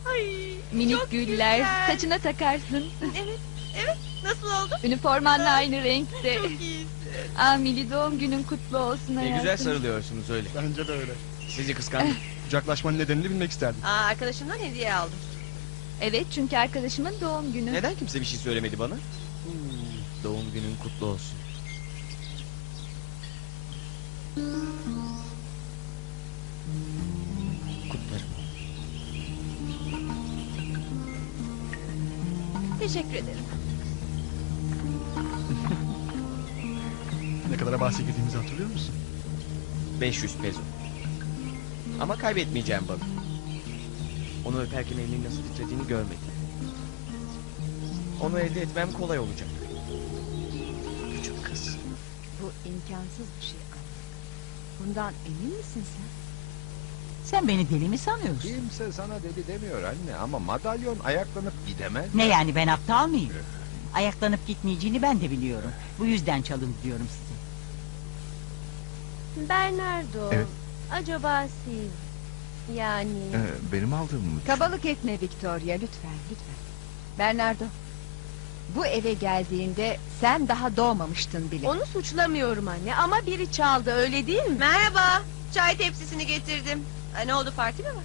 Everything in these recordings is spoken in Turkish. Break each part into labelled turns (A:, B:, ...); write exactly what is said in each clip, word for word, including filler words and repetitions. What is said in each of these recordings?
A: Ay,
B: Minik
A: çok
B: güller,
A: güzel.
B: saçına takarsın.
A: Evet, evet. Nasıl oldu?
B: Üniformanla aynı renkte.
A: Çok iyisin.
B: Aa Mili, doğum günün kutlu olsun
C: Ne
B: hayatım.
C: güzel sarılıyorsunuz öyle.
D: Bence de öyle.
C: Sizi kıskandım.
D: Kucaklaşmanın nedenini bilmek isterdim.
A: Aa, arkadaşımdan hediye aldım.
B: Evet, çünkü arkadaşımın doğum günü.
C: Neden kimse bir şey söylemedi bana? Doğum günün kutlu olsun. Kutlarım.
A: Teşekkür ederim.
D: Ne kadar bahsedildiğimizi hatırlıyor musun?
C: beş yüz peso. Ama kaybetmeyeceğim babi. Onu öperken elinin nasıl titrediğini görmedim. Onu elde etmem kolay olacak. Küçük kız.
B: Bu imkansız bir şey anne. Bundan emin misin sen?
E: Sen beni deli mi sanıyorsun?
F: Kimse sana deli demiyor anne ama madalyon ayaklanıp gidemez.
E: Ne yani, ben aptal mıyım? Ayaklanıp gitmeyeceğini ben de biliyorum. Bu yüzden çalın diyorum size.
A: Bernardo.
F: Evet.
A: Acaba siz... Yani...
F: Ee, benim aldığım mı?
G: Kabalık etme Victoria, lütfen, lütfen. Bernardo, bu eve geldiğinde sen daha doğmamıştın bile.
A: Onu suçlamıyorum anne ama biri çaldı, öyle değil mi? Merhaba. Çay tepsisini getirdim. Ha, ne oldu, parti mi var?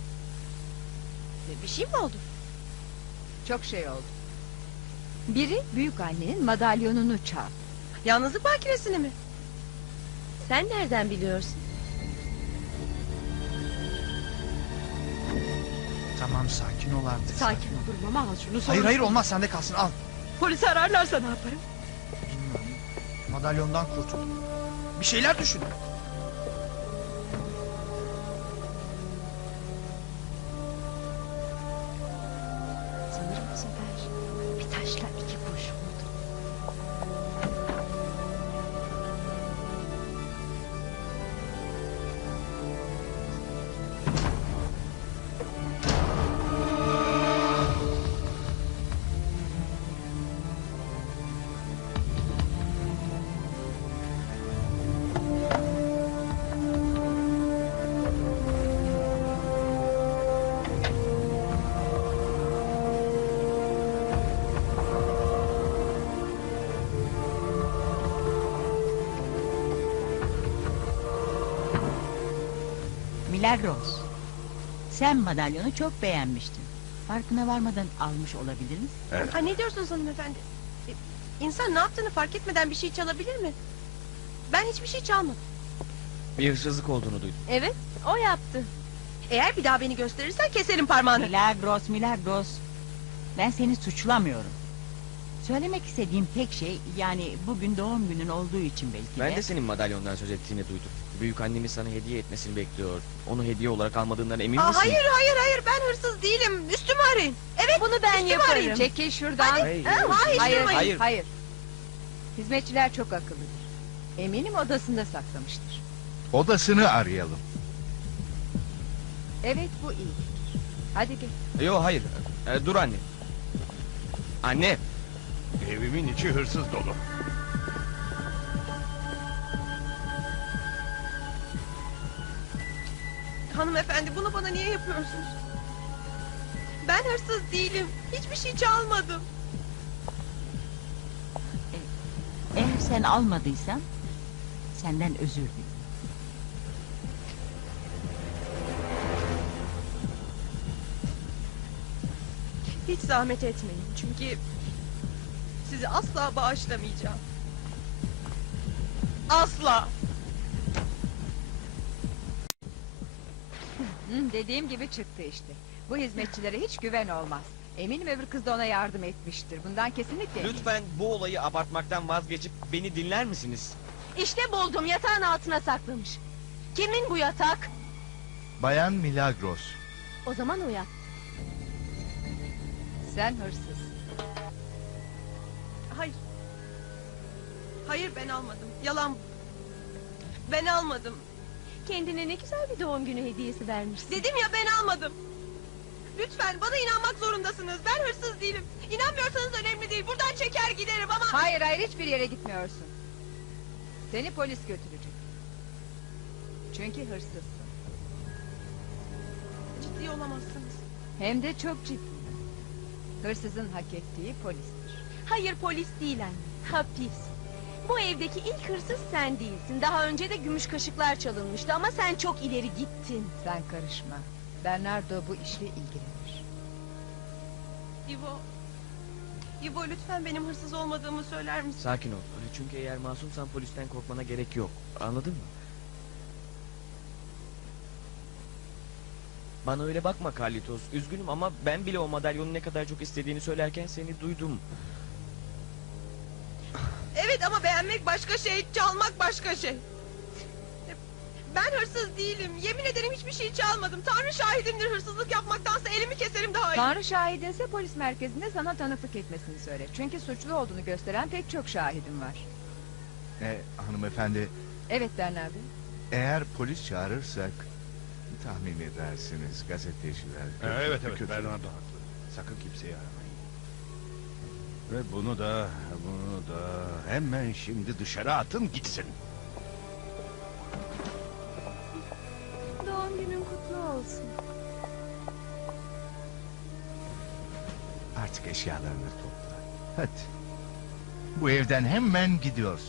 A: Bir şey mi oldu?
G: Çok şey oldu. Biri büyük annenin madalyonunu çaldı.
A: Yalnızlık makinesini mi? Sen nereden biliyorsun?
D: Tamam, sakin ol artık.
A: Sakin ol, durmama al şunu.
D: Hayır hayır, olmaz, sende kalsın, al.
A: Polisi ararlarsa ne yaparım?
D: Bilmiyorum. Madalyondan kurtul. Bir şeyler düşün.
G: Sanırım bu sefer bir taşla iki kuş vurdu.
E: Milagros, sen madalyonu çok beğenmiştin. Farkına varmadan almış olabilir misin?
A: Ha, ne diyorsunuz hanımefendi? E, İnsan ne yaptığını fark etmeden bir şey çalabilir mi? Ben hiçbir şey çalmadım.
C: Bir hırsızlık olduğunu duydum.
A: Evet, o yaptı. Eğer bir daha beni gösterirsen keserim parmağını.
E: Milagros, Milagros. Ben seni suçlamıyorum. Söylemek istediğim tek şey, yani bugün doğum günün olduğu için belki de...
C: Ben de senin madalyondan söz ettiğini duydum. Büyük annemin sana hediye etmesini bekliyor. Onu hediye olarak almadığından emin
A: Aa,
C: misin?
A: hayır hayır hayır, ben hırsız değilim. Üstümü arayın. Evet, bunu ben
G: Üstümü
A: yaparım.
G: arayın, çekil şuradan.
C: Hayır.
A: Ha, hayır,
G: Hayır,
A: durmayın.
C: hayır.
G: hayır. Hizmetçiler çok akıllıdır. Eminim odasında saklamıştır.
F: Odasını arayalım.
G: Evet, bu iyi fikir. Hadi gel.
C: Yok hayır. Ee, dur anne. Anne.
F: Evimin içi hırsız dolu.
A: Hanımefendi, bunu bana niye yapıyorsunuz? Ben hırsız değilim. Hiçbir şey çalmadım.
E: Eğer sen almadıysan, senden özür dilerim.
A: Hiç zahmet etmeyin. Çünkü sizi asla bağışlamayacağım. Asla.
G: Hı, dediğim gibi çıktı işte. Bu hizmetçilere hiç güven olmaz. Eminim öbür kız da ona yardım etmiştir. Bundan kesinlikle eminim.
C: Lütfen bu olayı abartmaktan vazgeçip beni dinler misiniz?
A: İşte buldum, yatağın altına saklamış. Kimin bu yatak?
F: Bayan Milagros.
A: O zaman o yat.
G: Sen hırsız.
A: Hayır. Hayır, ben almadım. Yalan bu. Ben almadım.
H: Kendine ne güzel bir doğum günü hediyesi vermişsin.
A: Dedim ya, ben almadım. Lütfen bana inanmak zorundasınız. Ben hırsız değilim. İnanmıyorsanız önemli değil. Buradan çeker giderim ama...
G: Hayır hayır, hiçbir yere gitmiyorsun. Seni polis götürecek. Çünkü hırsızsın.
A: Ciddi olamazsınız.
G: Hem de çok ciddi. Hırsızın hak ettiği polistir.
H: Hayır polis değil anne. Hapis. Bu evdeki ilk hırsız sen değilsin. Daha önce de gümüş kaşıklar çalınmıştı ama sen çok ileri gittin.
G: Sen karışma. Bernardo bu işle ilgilenir.
A: İvo. İvo lütfen benim hırsız olmadığımı söyler misin?
C: Sakin ol. Çünkü eğer masumsan polisten korkmana gerek yok. Anladın mı? Bana öyle bakma Carlitos. Üzgünüm ama ben bile o madalyonu ne kadar çok istediğini söylerken seni duydum.
A: Evet ama beğenmek başka şey, çalmak başka şey. Ben hırsız değilim. Yemin ederim hiçbir şey çalmadım. Tanrı şahidimdir, hırsızlık yapmaktansa elimi keserim daha iyi.
G: Tanrı şahidinse polis merkezinde sana tanıklık etmesini söyle. Çünkü suçlu olduğunu gösteren pek çok şahidim var.
I: E, hanımefendi,
G: Evet Bernardo.
I: eğer polis çağırırsak tahmin edersiniz gazeteciler.
J: Ha, evet evet
I: kötü-
J: Bernardo haklı. Sakın kimseyi aramayın. Ve bunu da bunu da hemen şimdi dışarı atın gitsin.
H: Doğum günün kutlu olsun.
I: Artık eşyalarını topla. Hadi. Bu evden hemen gidiyorsun.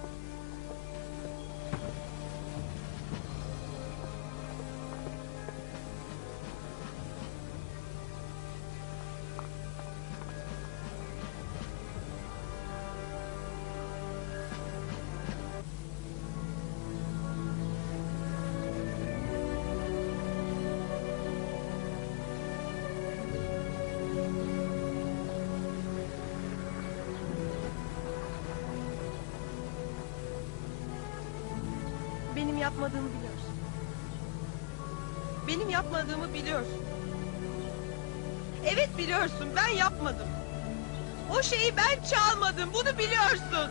A: Benim yapmadığımı biliyorsun. Benim yapmadığımı biliyorsun. Evet biliyorsun, ben yapmadım. O şeyi ben çalmadım, bunu biliyorsun.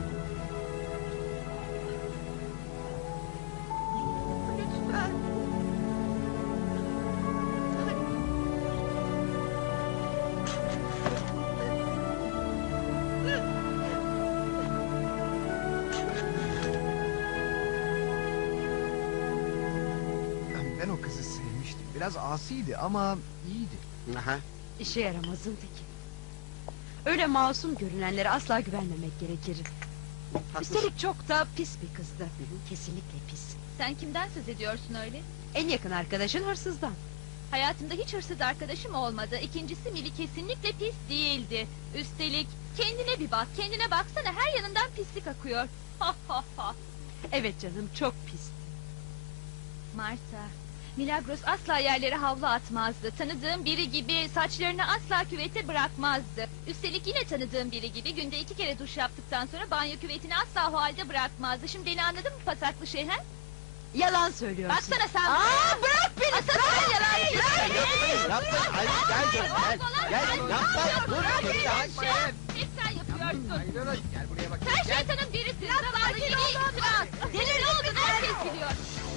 A: Lütfen.
D: Ben o kızı sevmiştim. Biraz asiydi ama iyiydi.
J: Aha.
B: İşe yaramazın teki. Öyle masum görünenlere asla güvenmemek gerekir. Üstelik çok da pis bir kızdı. Kesinlikle pis.
K: Sen kimden söz ediyorsun öyle?
B: En yakın arkadaşın hırsızdan.
K: Hayatımda hiç hırsız arkadaşım olmadı. İkincisi Mili kesinlikle pis değildi. Üstelik kendine bir bak, kendine baksana her yanından pislik akıyor. Ha ha ha.
B: Evet canım, çok pis.
K: Marta, Milagros asla yerlere havlu atmazdı. Tanıdığım biri gibi saçlarını asla küvete bırakmazdı. Üstelik yine tanıdığım biri gibi günde iki kere duş yaptıktan sonra banyo küvetini asla o halde bırakmazdı. Şimdi beni anladın mı pasaklı şey ha?
B: Yalan söylüyorsun.
K: Baksana sen.
B: Aa, bırak beni!
K: Asıl sen yalancı.
C: Yapma, Ali gel canım gel. Gel, yapma, dur, geri yapma.
K: Hep sen yapıyorsun.
C: Gel buraya bak.
K: Sen şeytanın birisin. Zavallı gibi iftira. Deli oldun herkes biliyor.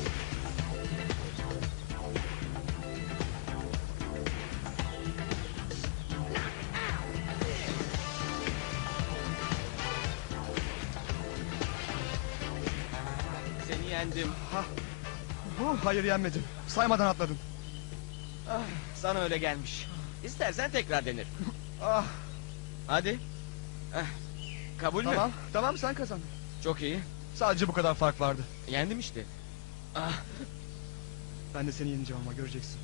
C: Seni yendim.
D: Oh, hayır yenmedim. Saymadan atladım.
C: Ah, sana öyle gelmiş. İstersen tekrar denir.
D: Ah,
C: Hadi. Ah, kabul mü?
D: tamam, tamam sen kazandın.
C: Çok iyi.
D: Sadece bu kadar fark vardı.
C: Yendim işte. Ah,
D: Ben de seni yeneceğim ama göreceksin.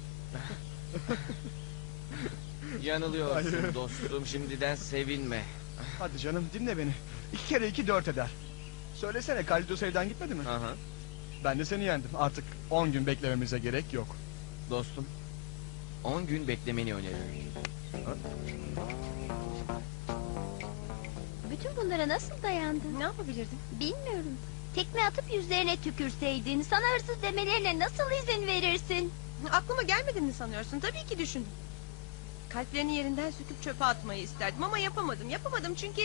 C: yanılıyorsun
D: Hayır.
C: dostum. Şimdiden sevinme.
D: Hadi canım dinle beni. İki kere iki dört eder. Söylesene Kalidos evden gitmedi mi?
C: Aha.
D: Ben de seni yendim. Artık on gün beklememize gerek yok.
C: Dostum. On gün beklemeni öneririm.
K: Bütün bunlara nasıl dayandın?
A: Ne yapabilirdim?
K: Bilmiyorum. Tekme atıp yüzlerine tükürseydin sana hırsız demelerine nasıl izin verirsin?
A: Aklıma gelmedi mi sanıyorsun? Tabii ki düşündüm. Kalplerini yerinden söküp çöpe atmayı isterdim ama yapamadım. Yapamadım çünkü...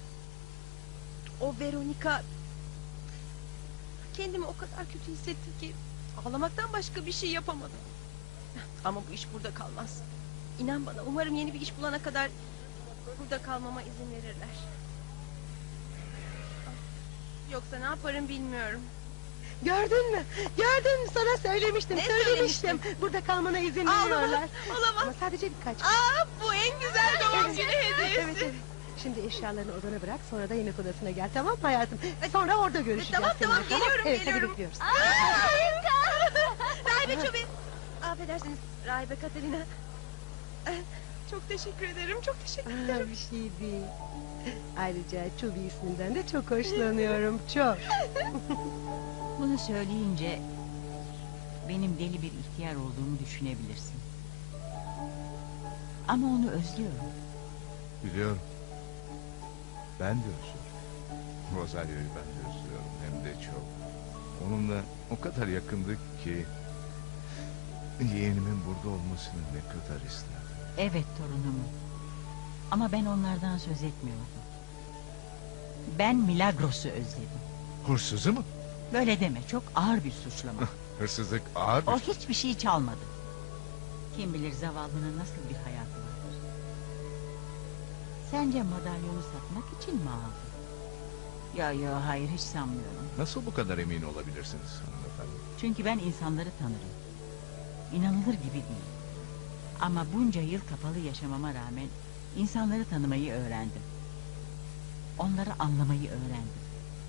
A: O Veronica... Kendimi o kadar kötü hissettim ki... Ağlamaktan başka bir şey yapamadım. Ama bu iş burada kalmaz. İnan bana, umarım yeni bir iş bulana kadar... Burada kalmama izin verirler. Yoksa ne yaparım bilmiyorum. Gördün mü? Gördün mü? Sana söylemiştim,
H: Ne
A: söylemiştim. Burada kalmana izin
H: Aa,
A: veriyorlar.
H: olamaz.
A: Ama sadece birkaç gün.
H: Aa, bu en güzel doğum
A: Evet.
H: günü hediyesi.
A: Evet, evet. Şimdi eşyalarını odana bırak, sonra da yemek odasına gel, tamam mı hayatım? Sonra orada görüşeceğiz
H: Tamam, tamam,
A: seninle,
H: geliyorum,
A: Evet,
H: geliyorum.
A: hadi bekliyoruz.
H: Rahibe Çubi.
A: Affedersiniz, Rahibe Katerina. Çok teşekkür ederim, çok teşekkür
G: Aa,
A: ederim.
G: bir şey değil. Ayrıca Çubi isminden de çok hoşlanıyorum, çok.
E: Bunu söyleyince benim deli bir ihtiyar olduğumu düşünebilirsin. Ama onu özlüyorum.
F: Biliyorum. Ben de özlüyorum. Rosario'yu ben de özlüyorum. Hem de çok. Onunla o kadar yakındık ki... yeğenimin burada olmasını ne kadar isterdim.
E: Evet torunumu. Ama ben onlardan söz etmiyordum. Ben Milagros'u özledim.
F: Hırsızı mı?
E: Böyle deme, çok ağır bir suçlama.
F: Hırsızlık ağır bir...
E: O hiçbir şey çalmadı. Kim bilir zavallının nasıl bir hayatı vardır. Sence madalyonu satmak için mi aldı? Ya ya hayır, hiç sanmıyorum.
F: Nasıl bu kadar emin olabilirsiniz hanımefendi?
E: Çünkü ben insanları tanırım. İnanılır gibi değil. Ama bunca yıl kapalı yaşamama rağmen insanları tanımayı öğrendim. Onları anlamayı öğrendim.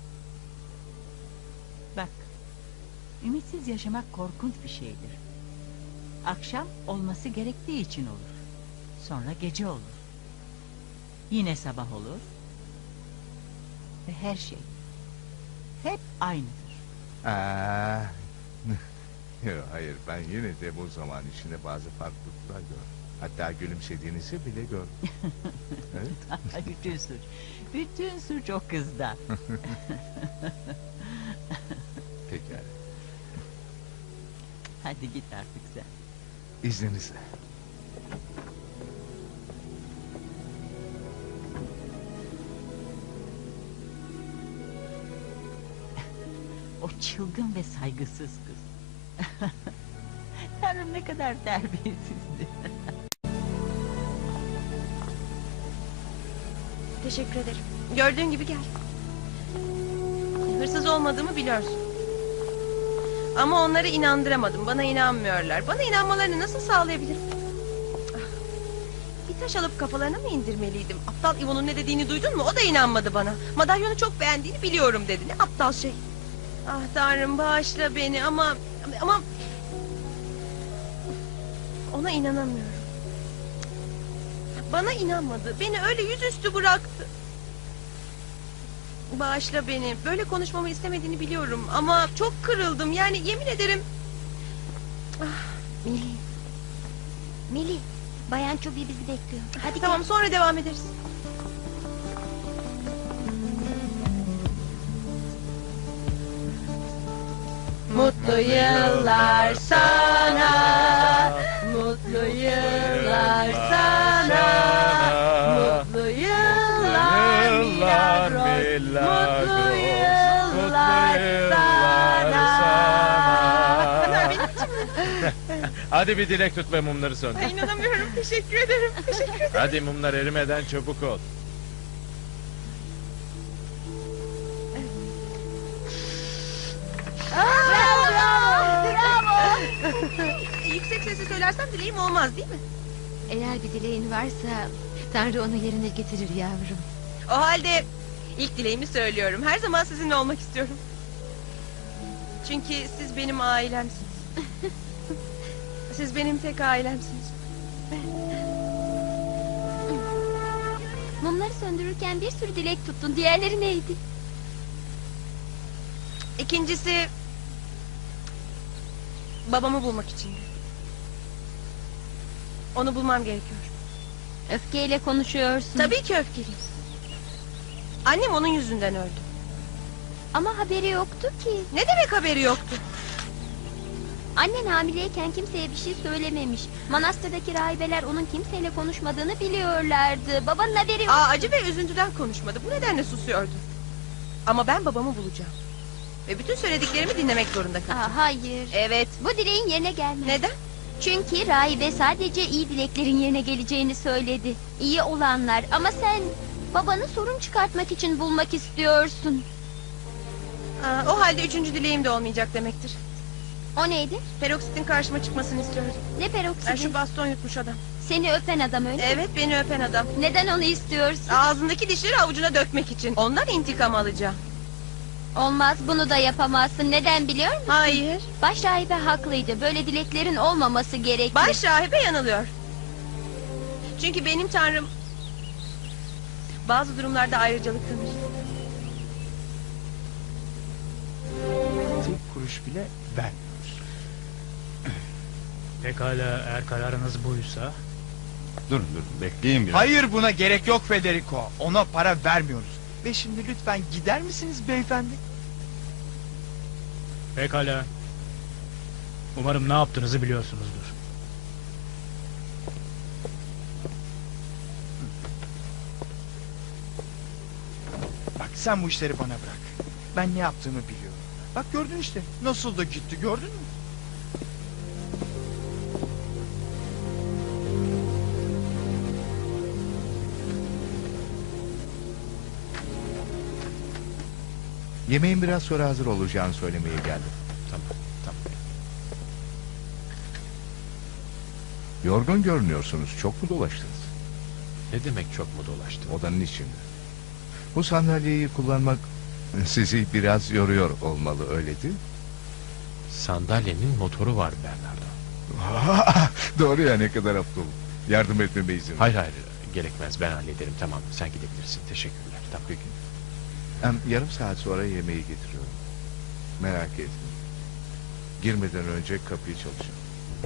E: Bak, ümitsiz yaşamak korkunç bir şeydir. Akşam olması gerektiği için olur. Sonra gece olur. Yine sabah olur. Ve her şey hep aynıdır.
F: Aa, Yok, hayır, ben yine de bu zaman içinde bazı farklılıklar gördüm. Hatta gülümsediğinizi bile gördüm. Evet.
E: Bütün suç, bütün suç o kızda.
F: Pekala.
E: Hadi git artık sen.
F: İzninizle.
E: O çılgın ve saygısız kız. Tanrım, ne kadar terbiyesizdi.
A: Teşekkür ederim. Gördüğün gibi gel. Hırsız olmadığımı biliyorsun. Ama onları inandıramadım. Bana inanmıyorlar. Bana inanmalarını nasıl sağlayabilirim? Ah, bir taş alıp kafalarına mı indirmeliydim? Aptal Ivo'nun ne dediğini duydun mu? O da inanmadı bana. Madalyonu çok beğendiğini biliyorum dedi. Ne aptal şey. Ah Tanrım, bağışla beni ama... Ama... Ona inanamıyorum. Bana inanmadı. Beni öyle yüzüstü bıraktı. Bağışla beni. Böyle konuşmamı istemediğini biliyorum ama çok kırıldım. Yani yemin ederim.
L: Mili. Mili. Bayan Çubi bizi bekliyor. Hadi
A: Tamam, sonra devam ederiz. Mutlu yıllar sana. Mutlu yıllar sana. Mutlu yıllar Milagros. Mutlu yıllar sana.
J: Hadi bir dilek tut ve mumları söndür.
A: Ay, inanamıyorum. Teşekkür ederim. Teşekkür ederim.
J: Hadi mumlar erimeden çabuk ol.
A: Yüksek sesle söylersem dileğim olmaz değil mi?
L: Eğer bir dileğin varsa Tanrı onu yerine getirir yavrum.
A: O halde ilk dileğimi söylüyorum. Her zaman sizinle olmak istiyorum. Çünkü siz benim ailemsiniz. Siz benim tek ailemsiniz.
L: Mumları söndürürken bir sürü dilek tuttun. Diğerleri neydi?
A: İkincisi... babamı bulmak için. Onu bulmam gerekiyor.
L: Öfkeyle konuşuyorsun.
A: Tabii ki öfkeliyim. Annem onun yüzünden öldü.
L: Ama haberi yoktu ki.
A: Ne demek haberi yoktu?
L: Annen hamileyken kimseye bir şey söylememiş. Manastırdaki rahibeler onun kimseyle konuşmadığını biliyorlardı. Babanın haberi yok.
A: Aa, acı ve üzüntüden konuşmadı. Bu nedenle susuyordu. Ama ben babamı bulacağım. Ve bütün söylediklerimi dinlemek zorunda kalacağım.
L: Aa, hayır.
A: Evet.
L: Bu dileğin yerine gelmez.
A: Neden?
L: Çünkü rahibe sadece iyi dileklerin yerine geleceğini söyledi. İyi olanlar. Ama sen babanı sorun çıkartmak için bulmak istiyorsun.
A: Aa, o halde üçüncü dileğim de olmayacak demektir.
L: O neydi?
A: Peroksitin karşıma çıkmasını istiyorum.
L: Ne peroksidi?
A: Ay, şu baston yutmuş adam.
L: Seni öpen adam öyle mi?
A: Evet, beni öpen adam.
L: Neden onu istiyorsun?
A: Ağzındaki dişleri avucuna dökmek için. Ondan intikam alacağım.
L: Olmaz, bunu da yapamazsın. Neden biliyor musun?
A: Hayır.
L: Baş rahibe haklıydı. Böyle dileklerin olmaması gerekli.
A: Baş rahibe yanılıyor. Çünkü benim tanrım bazı durumlarda ayrıcalık tanır.
D: Tek kuruş bile vermiyoruz.
M: Pekala, eğer kararınız buysa.
J: Durun durun bekleyin biraz.
D: Hayır, buna gerek yok Federico. Ona para vermiyoruz. Ve şimdi lütfen gider misiniz beyefendi?
M: Pekala. Umarım ne yaptığınızı biliyorsunuzdur.
D: Bak, sen bu işleri bana bırak. Ben ne yaptığımı biliyorum. Bak, gördün işte. Nasıl da gitti, gördün mü?
F: Yemeğin biraz sonra hazır olacağını söylemeye geldim.
J: Tamam tamam.
F: Yorgun görünüyorsunuz. Çok mu dolaştınız?
J: Ne demek çok mu dolaştın?
F: Odanın içinde. Bu sandalyeyi kullanmak sizi biraz yoruyor olmalı, öyle değil mi?
J: Sandalyenin motoru var Bernardo.
F: Doğru ya, ne kadar aptal. Yardım etmeme izin ver.
J: Hayır hayır gerekmez, ben hallederim. Tamam, sen gidebilirsin. Teşekkürler. Tamam.
F: Peki. Hem yarım saat sonra yemeği getiriyorum. Merak etme. Girmeden önce kapıyı çalacağım.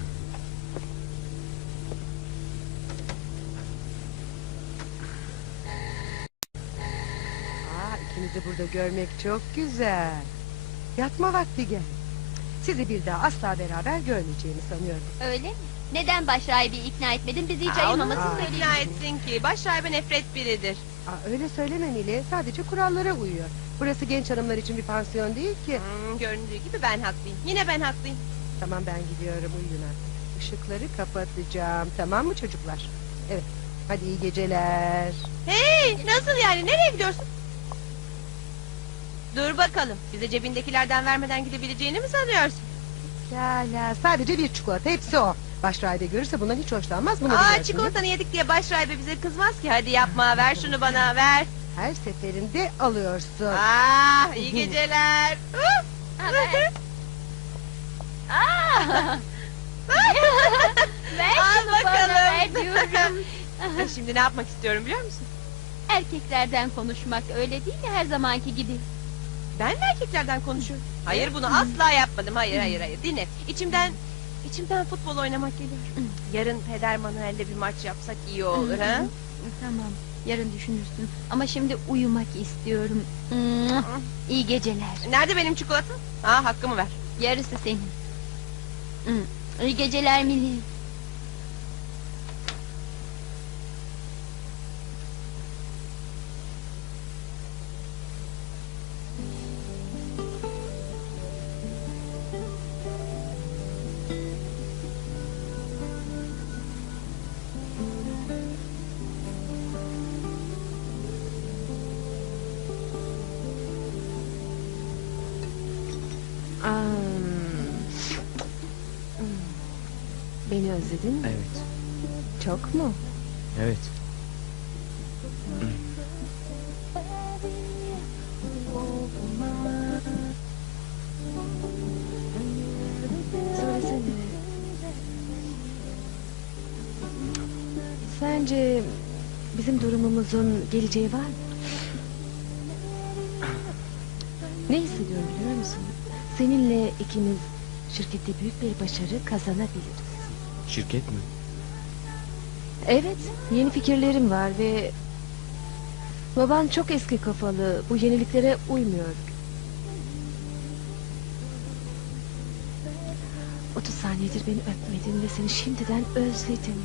B: Aa, ikinizi burada görmek çok güzel. Yatma vakti geldi. Sizi bir daha asla beraber görmeyeceğimi sanıyorum.
L: Öyle mi? Neden baş rahibeyi ikna etmedin? Bizi hiç
A: Aa, onu
L: ayırmamasını
A: nasıl
L: söyleyin.
A: ikna etsin ki? Baş rahibe nefret biridir.
B: Aa, öyle söylememeli. Sadece kurallara uyuyor. Burası genç hanımlar için bir pansiyon değil ki.
A: Hmm, göründüğü gibi ben haklıyım. Yine ben haklıyım.
B: Tamam, ben gidiyorum, uyuyun artık. Işıkları kapatacağım, tamam mı çocuklar? Evet, hadi iyi geceler.
A: Hey, nasıl yani? Nereye gidiyorsun? Dur bakalım. Bize cebindekilerden vermeden gidebileceğini mi sanıyorsun?
B: La la, sadece bir çikolata, hepsi o. Baş rahibe görürse bundan hiç hoşlanmaz, bunu
A: Aa,
B: biliyorsun.
A: çikolatanı yedik diye baş rahibe bize kızmaz ki. Hadi yapma, ver şunu bana, ver.
B: Her seferinde alıyorsun.
A: Aa, iyi geceler.
L: Haber. Aa! Ver
A: Al
L: şunu bana,
A: bakalım.
L: ver diyorum.
A: E, Şimdi ne yapmak istiyorum biliyor musun?
L: Erkeklerden konuşmak öyle değil mi her zamanki gibi?
A: Ben mi erkeklerden konuşuyorum? Hayır, bunu asla yapmadım. Hayır, hayır, hayır. Dinle. İçimden, içimden futbol oynamak geliyor. Yarın Peder Manuel'le bir maç yapsak iyi olur, ha?
L: Tamam, yarın düşünürsün. Ama şimdi uyumak istiyorum. Mua! İyi geceler.
A: Nerede benim çikolatam? Ha, hakkımı ver.
L: Yarısı senin. İyi geceler Milli.
B: Beni özledin mi?
C: Evet.
B: Çok mu?
C: Evet.
B: Söylesene. Sence bizim durumumuzun geleceği var mı? Ne hissediyorum biliyor musun? Seninle ikimiz şirkette büyük bir başarı kazanabiliriz.
C: Şirket mi?
B: Evet, yeni fikirlerim var ve... Baban çok eski kafalı, bu yeniliklere uymuyor. Otuz saniyedir beni öpmedin ve seni şimdiden özledim.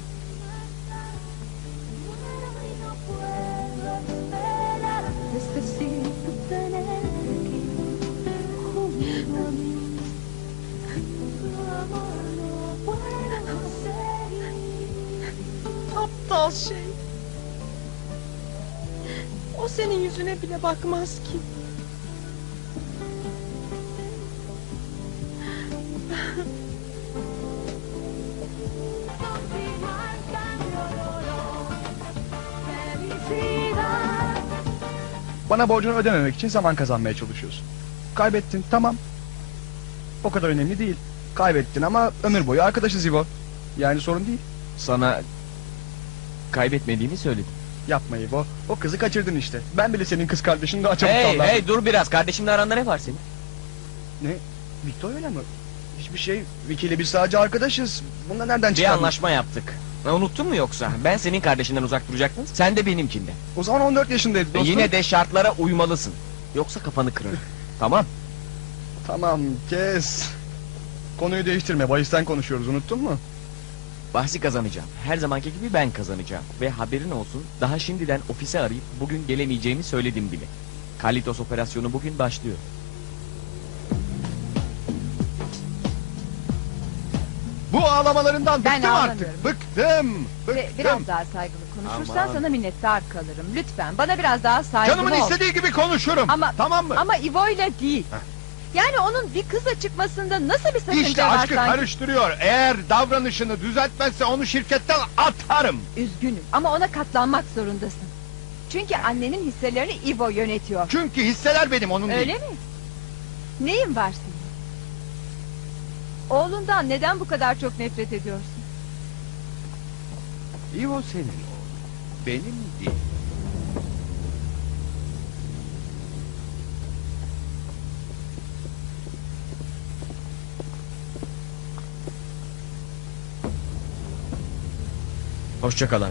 A: Aptal şey. O senin yüzüne bile bakmaz ki.
N: Bana borcunu ödememek için zaman kazanmaya çalışıyorsun. Kaybettin, tamam. O kadar önemli değil. Kaybettin ama ömür boyu arkadaşız İvo. Yani sorun değil.
C: Sana kaybetmediğimi söyledim.
N: Yapma İvo. O kızı kaçırdın işte. Ben bile senin kız kardeşini daha çabuk
C: Hey
N: tavlardım.
C: hey dur biraz, kardeşimle aranda ne var senin?
N: Ne? Victoria'yla mı? Hiçbir şey. Vicky ile biz sadece arkadaşız. Bunda nereden
C: Bir
N: çıkardın?
C: anlaşma yaptık. Ha, unuttun mu yoksa? Ben senin kardeşinden uzak duracaktım, sen de benimkinde.
N: O zaman on dört yaşındaydı
C: E,
N: dostum.
C: yine de şartlara uymalısın. Yoksa kafanı kırarım. Tamam.
N: Tamam, kes. Konuyu değiştirme. Bahisten konuşuyoruz, unuttun mu?
C: Bahsi kazanacağım. Her zamanki gibi ben kazanacağım. Ve haberin olsun, daha şimdiden ofise arayıp bugün gelemeyeceğimi söyledim bile. Kalitos operasyonu bugün başlıyor.
N: Bu ağlamalarından
G: Ben
N: bıktım artık.
G: ağlamıyorum.
N: Bıktım.
G: Ve
N: Bıktım.
G: biraz daha saygılı konuşursan
C: Aman.
G: sana minnettar kalırım. Lütfen bana biraz daha saygılı
N: Canımın
G: ol.
N: istediği gibi konuşurum.
G: Ama,
N: Tamam mı?
G: Ama İvo'yla değil. Yani onun bir kızla çıkmasında nasıl bir sakınca
D: İşte
G: var
D: aşkı
G: sanki?
D: karıştırıyor. Eğer davranışını düzeltmezse onu şirketten atarım.
G: Üzgünüm ama ona katlanmak zorundasın. Çünkü annenin hisselerini İvo yönetiyor.
D: Çünkü hisseler benim, onun
G: Öyle
D: değil.
G: mi? Neyin var senin? Oğlundan neden bu kadar çok nefret ediyorsun?
J: İvo senin oğlun. Benim değil.
C: Hoşça kal anne.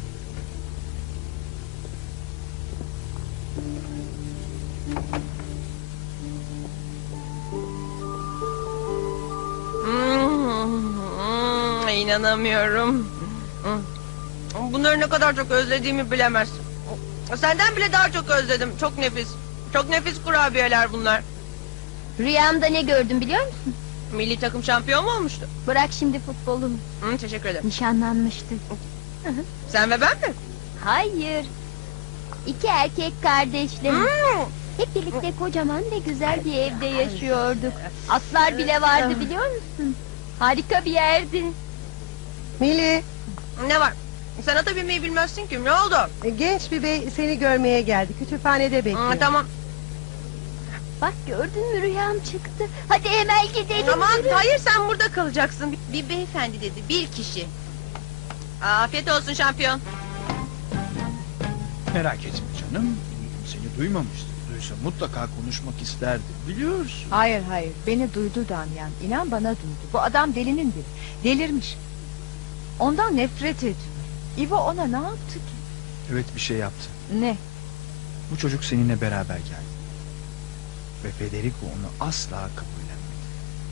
A: Hmm, inanamıyorum. Hmm. Bunları ne kadar çok özlediğimi bilemezsin. Senden bile daha çok özledim. Çok nefis. Çok nefis kurabiyeler bunlar.
L: Rüyamda ne gördüm biliyor musun?
A: Milli takım şampiyon mu olmuştu?
L: Bırak şimdi futbolu.
A: Hı, teşekkür ederim.
L: Nişanlanmıştık.
A: Sen ve ben mi?
L: Hayır. İki erkek kardeşler.
A: Hmm.
L: Hep birlikte kocaman ve güzel bir evde yaşıyorduk. Atlar bile vardı biliyor musun? Harika bir yerdi.
A: Mili. Ne var? Sen ata binmeyi bilmezsin ki. Ne oldu?
O: Genç bir bey seni görmeye geldi. Kütüphanede bekliyor.
A: Hı, tamam.
L: Bak gördün mü rüyam çıktı. Hadi hemen gidelim.
A: Aman
L: yürü.
A: hayır, sen burada kalacaksın. Bir beyefendi dedi, bir kişi. Afiyet olsun şampiyon.
D: Merak etme canım. Seni duymamıştır. Duysa mutlaka konuşmak isterdi. Biliyorsun.
G: Hayır hayır beni duydu Damyan. İnan bana duydu. Bu adam delinin biri. Delirmiş. Ondan nefret ediyor. İvo ona ne yaptı ki?
D: Evet, bir şey yaptı.
G: Ne?
D: Bu çocuk seninle beraber geldi. Ve Federico onu asla kabullenmedi.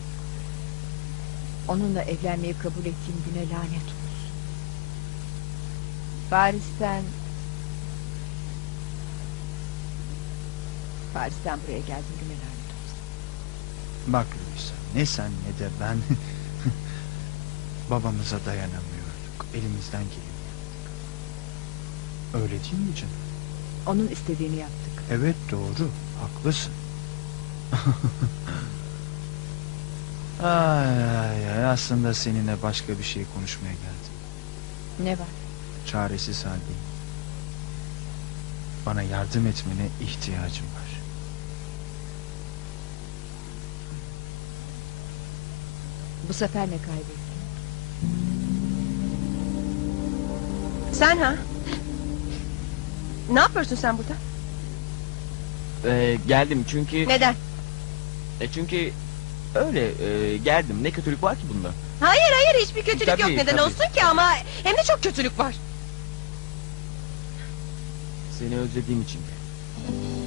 G: Onunla evlenmeyi kabul ettiğim güne lanet olsun. Paris'ten... Paris'ten buraya geldim güne lanet olsun.
D: Bak Luisa, ne sen ne de ben babamıza dayanamıyorduk. Elimizden geleni yaptık. Öyle değil mi canım?
G: Onun istediğini yaptık.
D: Evet, doğru. Haklısın. ay, ay, ay, aslında seninle başka bir şey konuşmaya geldim.
G: Ne var?
D: Çaresiz haldeyim. Bana yardım etmene ihtiyacım var.
G: Bu sefer ne kaybettin?
A: Sen ha? Ne yapıyorsun sen burada?
C: Ee, geldim çünkü...
A: Neden?
C: E çünkü öyle e, geldim. Ne kötülük var ki bunda?
A: Hayır hayır, hiçbir kötülük
C: Tabii,
A: yok. Neden
C: tabii.
A: olsun ki, ama hem de çok kötülük var.
C: Seni özlediğim için.